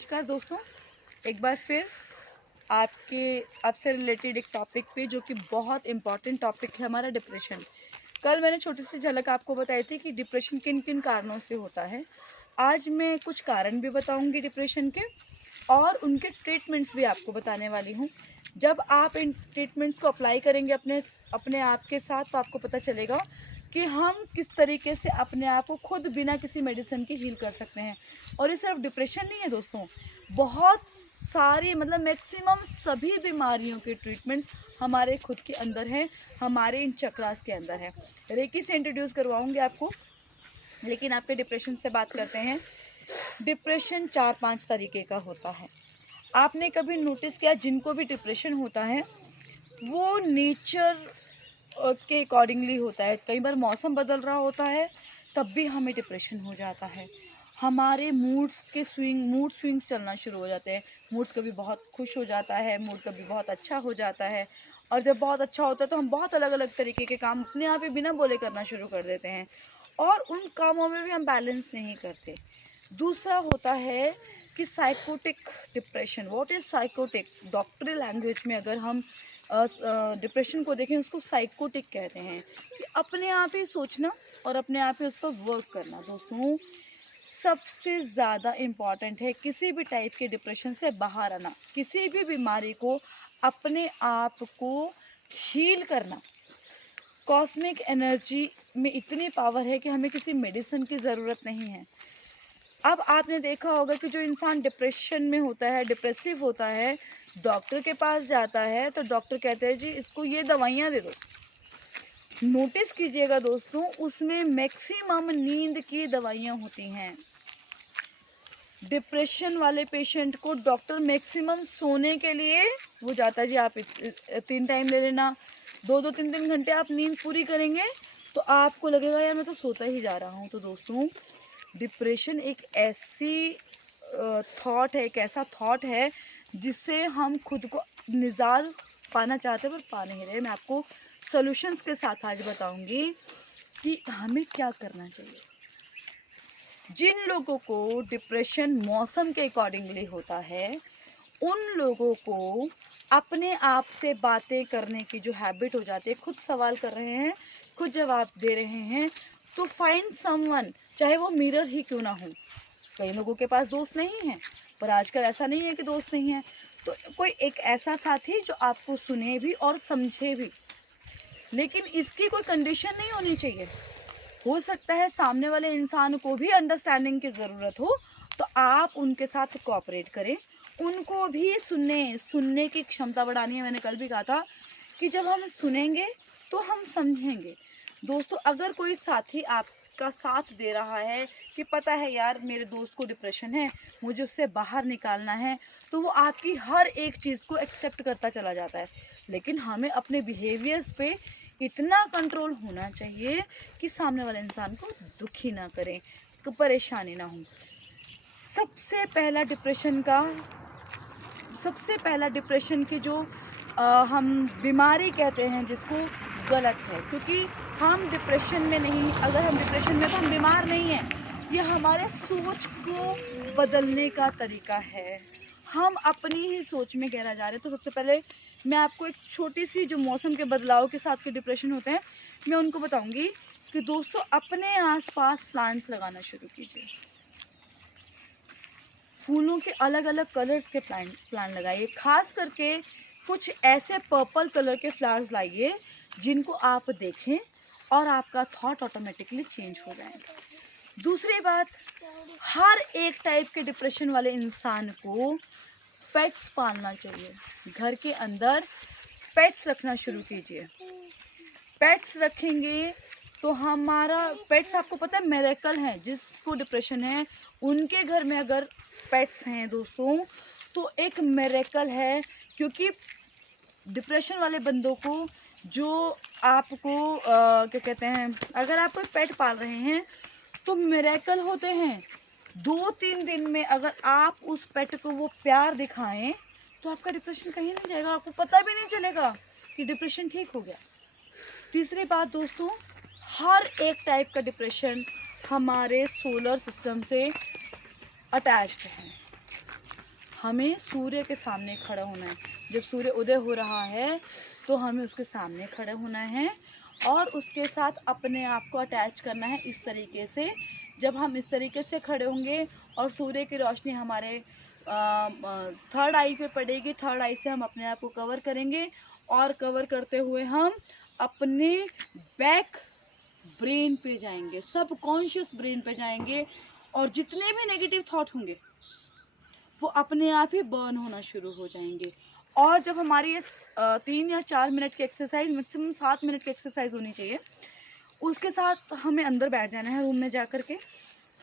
नमस्कार दोस्तों, एक बार फिर आपसे रिलेटेड एक टॉपिक पे जो कि बहुत इम्पॉर्टेंट टॉपिक है हमारा डिप्रेशन। कल मैंने छोटी सी झलक आपको बताई थी कि डिप्रेशन किन किन कारणों से होता है। आज मैं कुछ कारण भी बताऊंगी डिप्रेशन के और उनके ट्रीटमेंट्स भी आपको बताने वाली हूँ। जब आप इन ट्रीटमेंट्स को अप्लाई करेंगे अपने अपने आप के साथ तो आपको पता चलेगा कि हम किस तरीके से अपने आप को खुद बिना किसी मेडिसिन के हील कर सकते हैं। और ये सिर्फ डिप्रेशन नहीं है दोस्तों, बहुत सारी मैक्सिमम सभी बीमारियों के ट्रीटमेंट्स हमारे खुद के अंदर हैं, हमारे इन चक्रास के अंदर है। रेकी से इंट्रोड्यूस करवाऊंगी आपको, लेकिन आपके डिप्रेशन से बात करते हैं। डिप्रेशन 4-5 तरीके का होता है। आपने कभी नोटिस किया जिनको भी डिप्रेशन होता है वो नेचर के अकॉर्डिंगली होता है। कई बार मौसम बदल रहा होता है तब भी हमें डिप्रेशन हो जाता है। हमारे मूड स्विंग्स चलना शुरू हो जाते हैं। मूड कभी बहुत खुश हो जाता है, मूड कभी बहुत अच्छा हो जाता है, और जब बहुत अच्छा होता है तो हम बहुत अलग अलग तरीके के काम अपने आप ही बिना बोले करना शुरू कर देते हैं, और उन कामों में भी हम बैलेंस नहीं करते। दूसरा होता है कि psychotic depression. What is psychotic? डॉक्टरी लैंग्वेज में अगर हम डिप्रेशन को देखें उसको साइकोटिक कहते हैं, कि अपने आप ही सोचना और अपने आप ही उस पर वर्क करना। दोस्तों, सबसे ज़्यादा इम्पॉर्टेंट है किसी भी टाइप के डिप्रेशन से बाहर आना, किसी भी बीमारी को अपने आप को हील करना। कॉस्मिक एनर्जी में इतनी पावर है कि हमें किसी मेडिसिन की ज़रूरत नहीं है। अब आपने देखा होगा कि जो इंसान डिप्रेशन में होता है, डिप्रेसिव होता है, डॉक्टर के पास जाता है तो डॉक्टर कहते हैं जी इसको ये दवाइयाँ दे दो। नोटिस कीजिएगा दोस्तों, उसमें मैक्सिमम नींद की दवाइयाँ होती हैं। डिप्रेशन वाले पेशेंट को डॉक्टर मैक्सिमम सोने के लिए वो जाता है जी आप 3 टाइम ले लेना, 2-2 3-3 घंटे आप नींद पूरी करेंगे तो आपको लगेगा यार मैं तो सोता ही जा रहा हूँ। तो दोस्तों, डिप्रेशन एक ऐसी थॉट है, एक ऐसा थॉट है जिससे हम खुद को निजात पाना चाहते हैं पर पा नहीं रहे। मैं आपको सॉल्यूशंस के साथ आज बताऊंगी कि हमें क्या करना चाहिए। जिन लोगों को डिप्रेशन मौसम के अकॉर्डिंगली होता है उन लोगों को अपने आप से बातें करने की जो हैबिट हो जाती है, खुद सवाल कर रहे हैं, खुद जवाब दे रहे हैं, तो फाइंड समवन, चाहे वो मिरर ही क्यों ना हो। कई लोगों के पास दोस्त नहीं है, पर आजकल ऐसा नहीं है कि दोस्त नहीं है, तो कोई एक ऐसा साथी जो आपको सुने भी और समझे भी। लेकिन इसकी कोई कंडीशन नहीं होनी चाहिए। हो सकता है सामने वाले इंसान को भी अंडरस्टैंडिंग की ज़रूरत हो, तो आप उनके साथ कोऑपरेट करें, उनको भी सुनने की क्षमता बढ़ानी है। मैंने कल भी कहा था कि जब हम सुनेंगे तो हम समझेंगे। दोस्तों, अगर कोई साथी आपका साथ दे रहा है कि पता है यार मेरे दोस्त को डिप्रेशन है, मुझे उससे बाहर निकालना है, तो वो आपकी हर एक चीज़ को एक्सेप्ट करता चला जाता है। लेकिन हमें अपने बिहेवियर्स पे इतना कंट्रोल होना चाहिए कि सामने वाले इंसान को दुखी ना करें, तो परेशानी ना हो। सबसे पहला डिप्रेशन की जो हम बीमारी कहते हैं जिसको, गलत है, क्योंकि हम डिप्रेशन में नहीं, अगर हम डिप्रेशन में तो हम बीमार नहीं हैं। ये हमारे सोच को बदलने का तरीका है, हम अपनी ही सोच में गहरा जा रहे हैं। तो सबसे पहले मैं आपको एक छोटी सी जो मौसम के बदलाव के साथ के डिप्रेशन होते हैं मैं उनको बताऊंगी कि दोस्तों अपने आसपास प्लांट्स लगाना शुरू कीजिए। फूलों के अलग अलग कलर्स के प्लांट लगाइए, खास करके कुछ ऐसे पर्पल कलर के फ्लावर्स लाइए जिनको आप देखें और आपका थॉट ऑटोमेटिकली चेंज हो जाएगा। दूसरी बात, हर एक टाइप के डिप्रेशन वाले इंसान को पेट्स पालना चाहिए। घर के अंदर पेट्स रखना शुरू कीजिए। पेट्स रखेंगे तो हमारा पेट्स, आपको पता है मिरेकल है, जिसको डिप्रेशन है उनके घर में अगर पेट्स हैं दोस्तों तो एक मिरेकल है। क्योंकि डिप्रेशन वाले बंदों को जो आपको क्या कहते हैं, अगर आप कोई पेट पाल रहे हैं तो मिरेकल होते हैं। 2-3 दिन में अगर आप उस पेट को वो प्यार दिखाएं तो आपका डिप्रेशन कहीं नहीं जाएगा, आपको पता भी नहीं चलेगा कि डिप्रेशन ठीक हो गया। तीसरी बात दोस्तों, हर एक टाइप का डिप्रेशन हमारे सोलर सिस्टम से अटैच्ड है। हमें सूर्य के सामने खड़ा होना है। जब सूर्य उदय हो रहा है तो हमें उसके सामने खड़े होना है और उसके साथ अपने आप को अटैच करना है इस तरीके से। जब हम इस तरीके से खड़े होंगे और सूर्य की रोशनी हमारे थर्ड आई पे पड़ेगी, थर्ड आई से हम अपने आप को कवर करेंगे और कवर करते हुए हम अपने बैक ब्रेन पे जाएंगे, सबकॉन्शियस ब्रेन पे जाएंगे और जितने भी नेगेटिव थॉट होंगे वो अपने आप ही बर्न होना शुरू हो जाएंगे। और जब हमारी ये 3 या 4 मिनट की एक्सरसाइज, मैक्सिमम 7 मिनट की एक्सरसाइज होनी चाहिए, उसके साथ हमें अंदर बैठ जाना है रूम में जा कर के,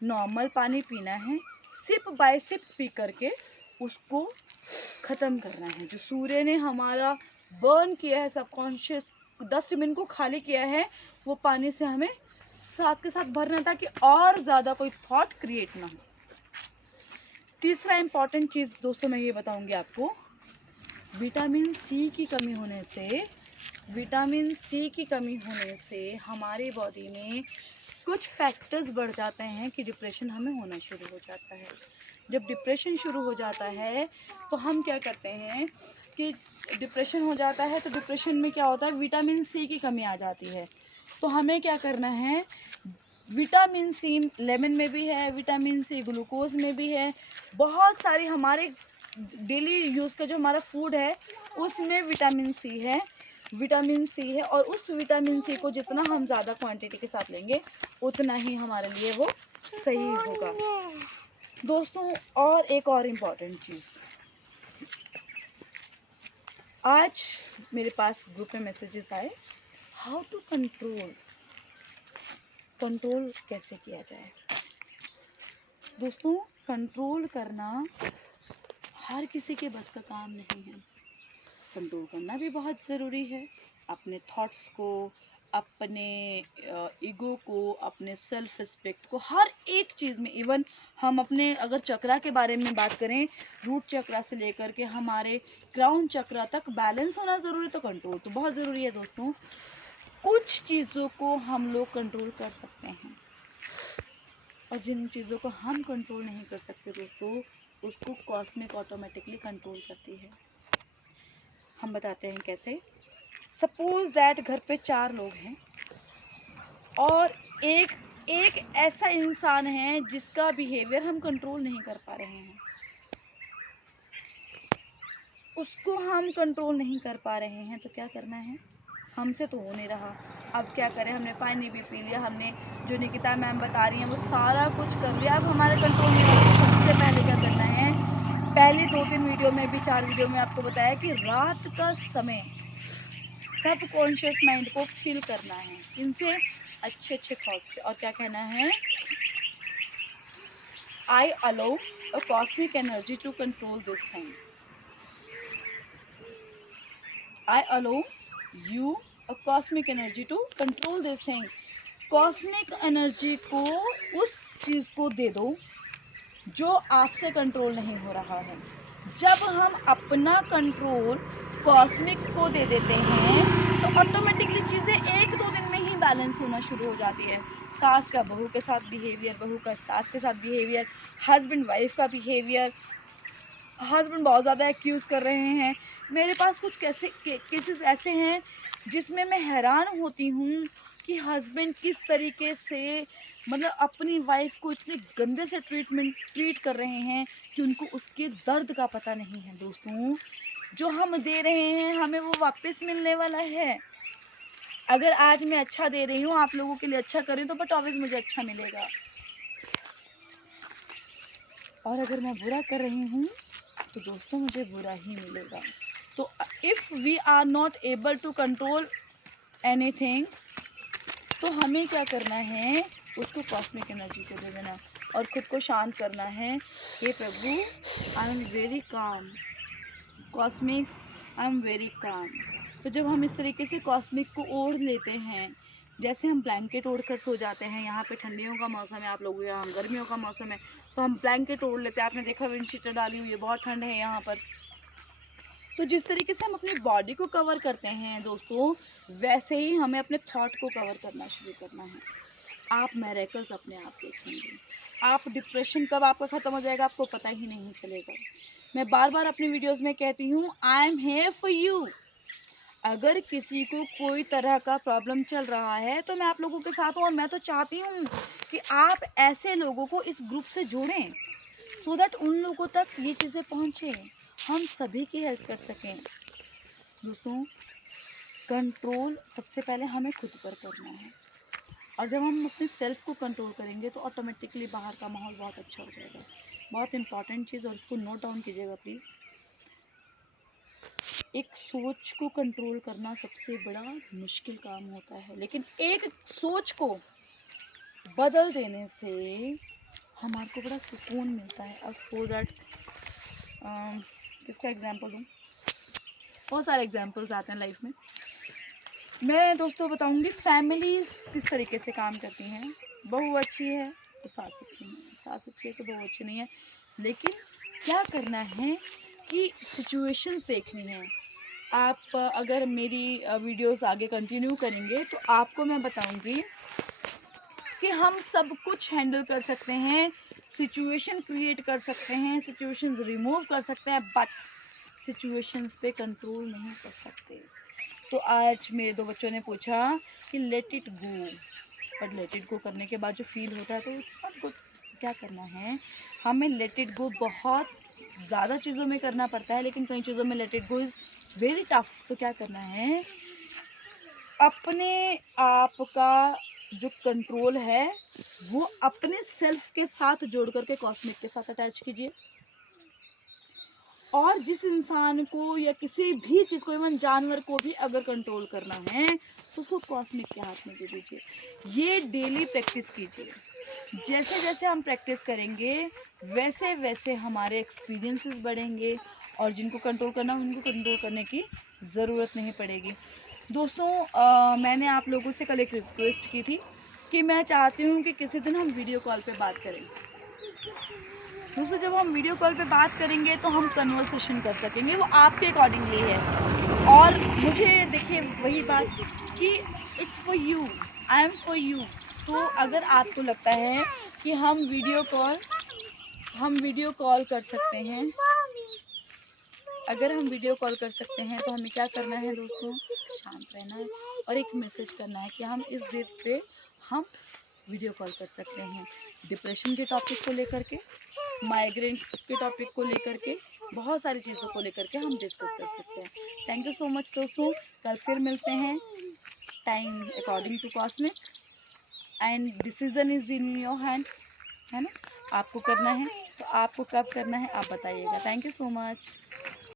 नॉर्मल पानी पीना है, सिप बाय सिप पी करके उसको ख़त्म करना है। जो सूर्य ने हमारा बर्न किया है, सबकॉन्शियस डस्टबिन को खाली किया है, वो पानी से हमें साथ के साथ भरना ताकि और ज़्यादा कोई थॉट क्रिएट ना हो। तीसरा इम्पॉर्टेंट चीज़ दोस्तों मैं ये बताऊंगी आपको, विटामिन सी की कमी होने से, विटामिन सी की कमी होने से हमारी बॉडी में कुछ फैक्टर्स बढ़ जाते हैं कि डिप्रेशन हमें होना शुरू हो जाता है। जब डिप्रेशन शुरू हो जाता है तो हम क्या करते हैं कि डिप्रेशन हो जाता है तो डिप्रेशन में क्या होता है, विटामिन सी की कमी आ जाती है। तो हमें क्या करना है, विटामिन सी लेमन में भी है, विटामिन सी ग्लूकोज में भी है, बहुत सारी हमारे डेली यूज़ का जो हमारा फूड है उसमें विटामिन सी है, विटामिन सी है। और उस विटामिन सी को जितना हम ज़्यादा क्वांटिटी के साथ लेंगे उतना ही हमारे लिए वो सही होगा दोस्तों। और एक और इम्पॉर्टेंट चीज़, आज मेरे पास ग्रुप में मैसेजेस आए, हाउ टू कंट्रोल कैसे किया जाए। दोस्तों कंट्रोल करना हर किसी के बस का काम नहीं है। कंट्रोल करना भी बहुत ज़रूरी है, अपने थॉट्स को, अपने ईगो को, अपने सेल्फ रिस्पेक्ट को, हर एक चीज़ में। इवन हम अपने अगर चक्रा के बारे में बात करें, रूट चक्रा से लेकर के हमारे क्राउन चक्रा तक बैलेंस होना ज़रूरी, तो कंट्रोल तो बहुत ज़रूरी है दोस्तों। कुछ चीज़ों को हम लोग कंट्रोल कर सकते हैं और जिन चीज़ों को हम कंट्रोल नहीं कर सकते दोस्तों, उसको कॉस्मिक ऑटोमेटिकली कंट्रोल करती है। हम बताते हैं कैसे। सपोज दैट घर पे 4 लोग हैं और एक ऐसा इंसान है जिसका बिहेवियर हम कंट्रोल नहीं कर पा रहे हैं, उसको हम कंट्रोल नहीं कर पा रहे हैं, तो क्या करना है, हमसे तो हो नहीं रहा, अब क्या करें, हमने पानी भी पी लिया, हमने जो निकिता मैम बता रही हैं वो सारा कुछ कर लिया, अब हमारे कंट्रोल नहीं हो रहा। सबसे पहले क्या करना है, पहली 2-3 वीडियो में भी, 4 वीडियो में आपको बताया कि रात का समय सबकॉन्शियस माइंड को फील करना है इनसे अच्छे थॉट से, और क्या कहना है, I allow a cosmic energy to control this thing, I allow you a cosmic energy to control this thing. Cosmic energy को उस चीज़ को दे दो जो आपसे कंट्रोल नहीं हो रहा है। जब हम अपना कंट्रोल कॉस्मिक को दे देते हैं तो ऑटोमेटिकली चीज़ें 1-2 दिन में ही बैलेंस होना शुरू हो जाती है। सास का बहू के साथ बिहेवियर, बहू का सास के साथ बिहेवियर, हस्बैंड वाइफ का बिहेवियर। हस्बैंड बहुत ज़्यादा एक्यूज़ कर रहे हैं। मेरे पास कुछ केसेस ऐसे हैं जिसमें मैं हैरान होती हूँ कि हस्बैंड किस तरीके से मतलब अपनी वाइफ को इतने गंदे से ट्रीट कर रहे हैं कि उनको उसके दर्द का पता नहीं है। दोस्तों जो हम दे रहे हैं हमें वो वापस मिलने वाला है। अगर आज मैं अच्छा दे रही हूँ, आप लोगों के लिए अच्छा कर रही हूँ, तो बट ऑब्वियस मुझे अच्छा मिलेगा, और अगर मैं बुरा कर रही हूँ तो दोस्तों मुझे बुरा ही मिलेगा। तो if we are not able to control anything, तो हमें क्या करना है, उसको कॉस्मिक एनर्जी को दे देना और खुद को शांत करना है। हे प्रभु, I am very calm, cosmic I am very calm. तो जब हम इस तरीके से कॉस्मिक को ओढ़ लेते हैं, जैसे हम ब्लैंकेट ओढ़ कर सो जाते हैं, यहाँ पे ठंडियों का मौसम है, आप लोगों यहाँ गर्मियों का मौसम है, तो हम ब्लैंकेट ओढ़ लेते हैं। आपने देखा विंड शीटर डाली हुई है, बहुत ठंड है यहाँ पर। तो जिस तरीके से हम अपनी बॉडी को कवर करते हैं दोस्तों, वैसे ही हमें अपने थॉट को कवर करना शुरू करना है। आप मिरेकल्स अपने आप देखेंगे। आप डिप्रेशन कब आपका ख़त्म हो जाएगा आपको पता ही नहीं चलेगा। मैं बार बार अपनी वीडियोस में कहती हूँ, I am here for you. अगर किसी को कोई तरह का प्रॉब्लम चल रहा है तो मैं आप लोगों के साथ हूँ, और मैं तो चाहती हूँ कि आप ऐसे लोगों को इस ग्रुप से जोड़ें, सो दैट उन लोगों तक ये चीज़ें पहुँचे, हम सभी की हेल्प कर सकें। दोस्तों, कंट्रोल सबसे पहले हमें खुद पर करना है, और जब हम अपने सेल्फ को कंट्रोल करेंगे तो ऑटोमेटिकली बाहर का माहौल बहुत अच्छा हो जाएगा। बहुत इंपॉर्टेंट चीज़, और इसको नोट डाउन कीजिएगा प्लीज़। एक सोच को कंट्रोल करना सबसे बड़ा मुश्किल काम होता है, लेकिन एक सोच को बदल देने से हमारे को बड़ा सुकून मिलता है। अब सपोज दैट किसका एग्जांपल दूँ, बहुत सारे एग्जांपल्स आते हैं लाइफ में। मैं दोस्तों बताऊंगी फैमिलीज किस तरीके से काम करती हैं। बहू अच्छी है तो सास अच्छी नहीं है, सास अच्छी है तो बहू अच्छी नहीं है, लेकिन क्या करना है कि सिचुएशंस देखनी है। आप अगर मेरी वीडियोस आगे कंटिन्यू करेंगे तो आपको मैं बताऊंगी कि हम सब कुछ हैंडल कर सकते हैं, सिचुएशन क्रिएट कर सकते हैं, सिचुएशंस रिमूव कर सकते हैं, बट सिचुएशंस पे कंट्रोल नहीं कर सकते। तो आज मेरे दो बच्चों ने पूछा कि let it go, but let it go करने के बाद जो फील होता है तो इट्स नॉट गुड। क्या करना है, हमें लेट इट गो बहुत ज़्यादा चीज़ों में करना पड़ता है, लेकिन कई चीज़ों में let it go is very tough. तो क्या करना है, अपने आप का जो कंट्रोल है वो अपने सेल्फ के साथ जोड़ करके कॉस्मिक के साथ अटैच कीजिए, और जिस इंसान को या किसी भी चीज़ को, इवन जानवर को भी अगर कंट्रोल करना है तो उसको कॉस्मिक के हाथ में दे दीजिए। ये डेली प्रैक्टिस कीजिए। जैसे जैसे हम प्रैक्टिस करेंगे वैसे वैसे हमारे एक्सपीरियंसेस बढ़ेंगे, और जिनको कंट्रोल करना उनको कंट्रोल करने की ज़रूरत नहीं पड़ेगी। दोस्तों, मैंने आप लोगों से कल एक रिक्वेस्ट की थी कि मैं चाहती हूँ कि किसी दिन हम वीडियो कॉल पे बात करें। दोस्तों, जब हम वीडियो कॉल पे बात करेंगे तो हम कन्वर्सेशन कर सकेंगे, वो आपके अकॉर्डिंगली है। और मुझे देखिए वही बात कि it's for you, I am for you. तो अगर आपको लगता है कि हम वीडियो कॉल कर सकते हैं, अगर हम वीडियो कॉल कर सकते हैं तो हमें क्या करना है दोस्तों, शांत रहना है और एक मैसेज करना है कि हम इस डेट पे हम वीडियो कॉल कर सकते हैं। डिप्रेशन के टॉपिक को लेकर के, माइग्रेन के टॉपिक को लेकर के, बहुत सारी चीज़ों को लेकर के हम डिस्कस कर सकते हैं। थैंक यू सो मच दोस्तों, कल फिर मिलते हैं time according to cosmic, and decision is in your hand, है ना। आपको करना है तो आपको कब करना है आप बताइएगा। Thank you so much.